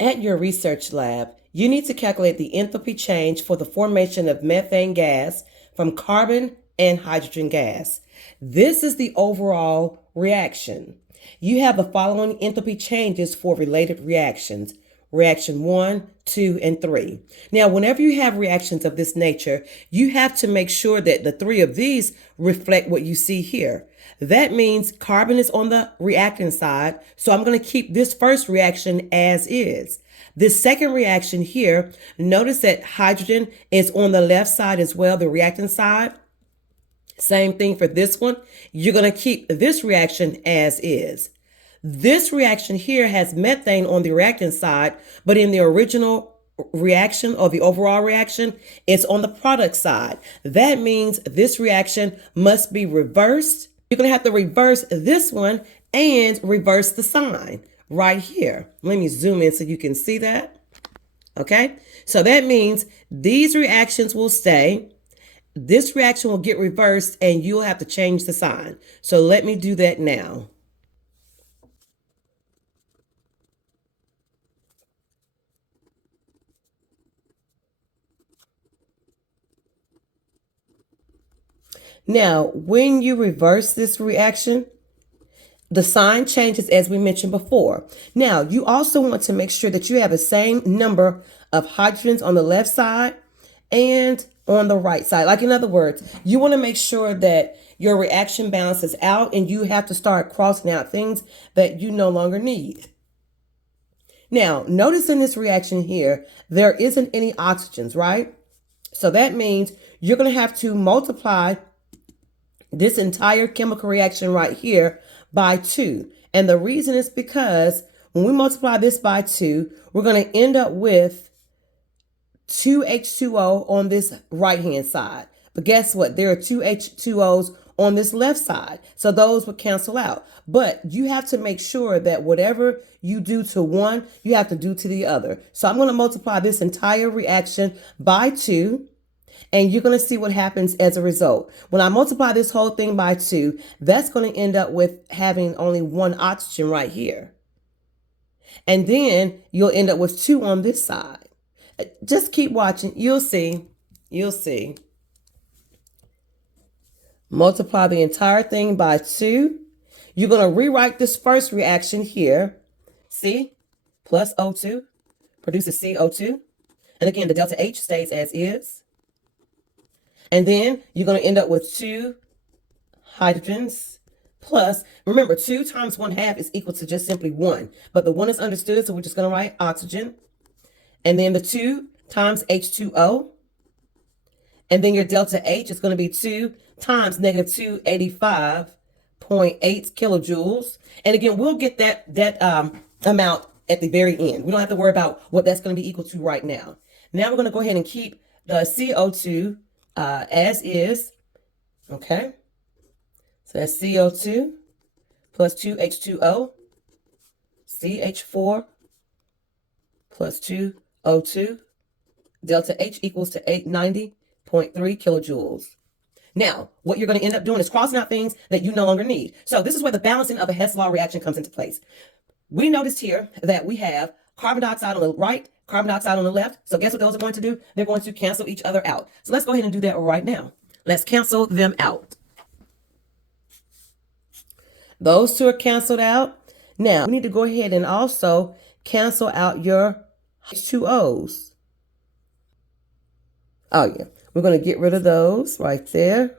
At your research lab, you need to calculate the enthalpy change for the formation of methane gas from carbon and hydrogen gas. This is the overall reaction. You have the following enthalpy changes for related reactions. Reaction 1, 2, and 3. Now, whenever you have reactions of this nature, you have to make sure that the three of these reflect what you see here. That means carbon is on the reactant side, so I'm going to keep this first reaction as is. This second reaction here, notice that hydrogen is on the left side as well, the reactant side. Same thing for this one. You're going to keep this reaction as is. This reaction here has methane on the reactant side, but in the original reaction or the overall reaction, it's on the product side. That means this reaction must be reversed. You're going to have to reverse this one and reverse the sign right here. Let me zoom in so you can see that. Okay, so that means these reactions will stay. This reaction will get reversed and you'll have to change the sign. So let me do that now. Now, when you reverse this reaction, the sign changes as we mentioned before. Now, you also want to make sure that you have the same number of hydrogens on the left side and on the right side. Like in other words, you want to make sure that your reaction balances out and you have to start crossing out things that you no longer need. Now, notice in this reaction here, there isn't any oxygens, right? So that means you're going to have to multiply this entire chemical reaction right here by 2. And the reason is because when we multiply this by 2, we're going to end up with 2H2O on this right-hand side. But guess what? There are 2 H2Os on this left side. So those would cancel out. But you have to make sure that whatever you do to one, you have to do to the other. So I'm going to multiply this entire reaction by 2. And you're going to see what happens as a result. When I multiply this whole thing by 2, that's going to end up with having only one oxygen right here. And then you'll end up with 2 on this side. Just keep watching. You'll see. You'll see. Multiply the entire thing by 2. You're going to rewrite this first reaction here. C plus O2 produces CO2. And again, the delta H stays as is. And then you're going to end up with 2 hydrogens plus, remember, 2 times 1/2 is equal to just simply 1. But the 1 is understood, so we're just going to write oxygen. And then the 2 times H2O. And then your delta H is going to be 2 times negative 285.8 kilojoules. And again, we'll get that amount at the very end. We don't have to worry about what that's going to be equal to right now. Now we're going to go ahead and keep the CO2 as is. Okay. So that's CO2 plus 2H2O, CH4 plus 2O2, delta H equals to 890.3 kilojoules. Now, what you're going to end up doing is crossing out things that you no longer need. So this is where the balancing of a Hess law reaction comes into place. We noticed here that we have carbon dioxide on the right, carbon dioxide on the left. So guess what those are going to do? They're going to cancel each other out. So let's go ahead and do that right now. Let's cancel them out. Those 2 are canceled out. Now, we need to go ahead and also cancel out your H2Os. Oh, yeah. We're going to get rid of those right there.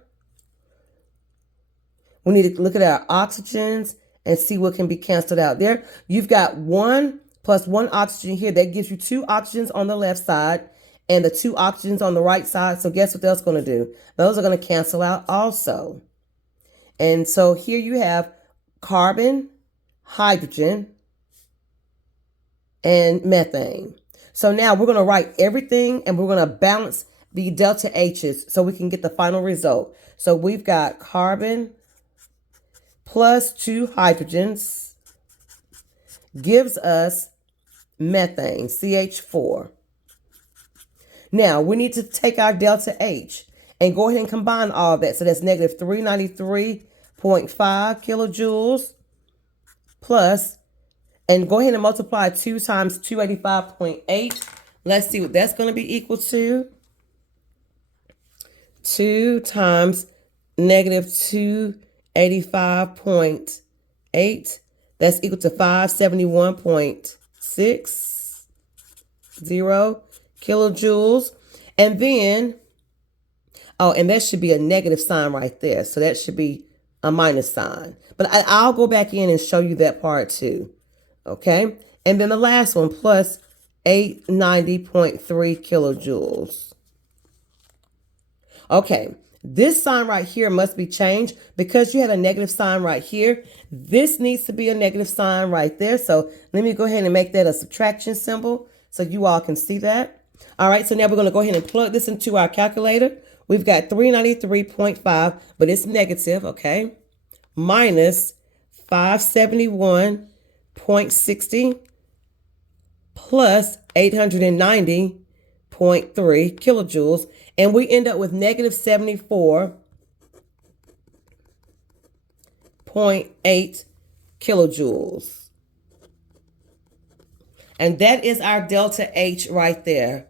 We need to look at our oxygens and see what can be canceled out there. You've got 1 plus 1 oxygen here. That gives you 2 oxygens on the left side and the 2 oxygens on the right side. So guess what that's going to do? Those are going to cancel out also. And so here you have carbon, hydrogen, and methane. So now we're going to write everything and we're going to balance the delta H's so we can get the final result. So we've got carbon plus 2 hydrogens gives us methane, CH4. Now we need to take our delta H and go ahead and combine all of that. So that's negative 393.5 kilojoules plus And go ahead and multiply 2 times 285.8. Let's see what that's going to be equal to. 2 times negative 285.8. That's equal to 571.60 kilojoules. And then, oh, and that should be a negative sign right there. So that should be a minus sign. But I'll go back in and show you that part too. Okay. And then the last one, plus 890.3 kilojoules. Okay, this sign right here must be changed because you had a negative sign right here. This needs to be a negative sign right there. So let me go ahead and make that a subtraction symbol so you all can see that. All right, so now we're going to go ahead and plug this into our calculator. We've got 393.5, but it's negative, okay? Minus 571.60 plus 890.3 kilojoules, and we end up with negative 74.8 kilojoules. And that is our delta H right there.